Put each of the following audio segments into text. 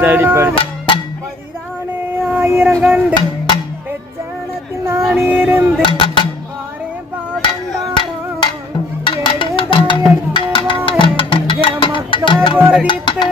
தாடி பாடு பதிதானே ஆயிரம் கண்டு பெச்சனத்தில் நான் இருந்து பாரே பாவந்தாராம் எடுதாய் எடுத்து வாரே என் மக்கள் ஒருதித்து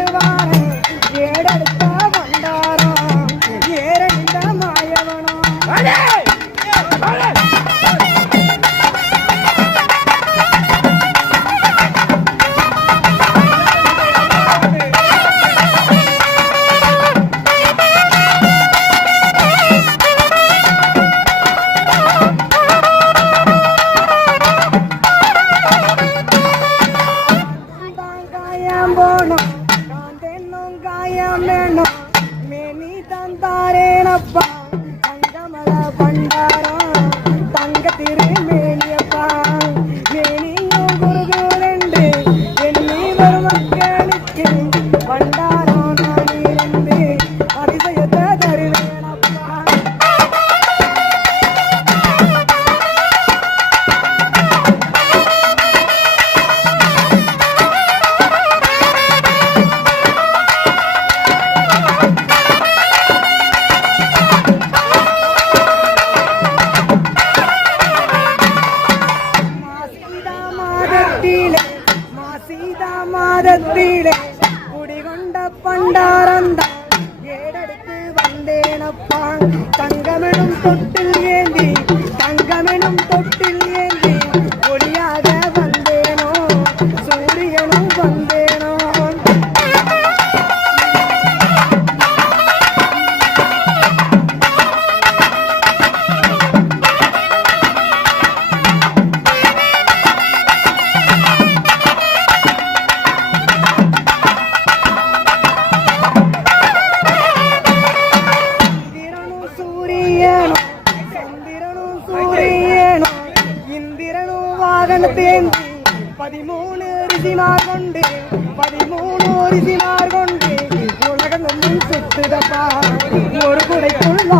காயம் போனோம். தான் தென்னும் காயம் வேணும். மேனி தந்தாரேனப்பா தங்கமல மாதத்திலே மாசிதா மாதத்திலே குடிகொண்ட பண்டாரந்தா ஏடெடுத்து வந்தேனப்பா. தங்கமெனும் தொட்டில் ஏந்தி தங்கமெனும் தொட்டில் ஏந்தி தேந்தி. பதிமூணு ரிசிமார் கொண்டு பதிமூணு ரிசிமார் கொண்டு உலகம் சுத்துதப்பா. ஒரு குடைக்குள்ளா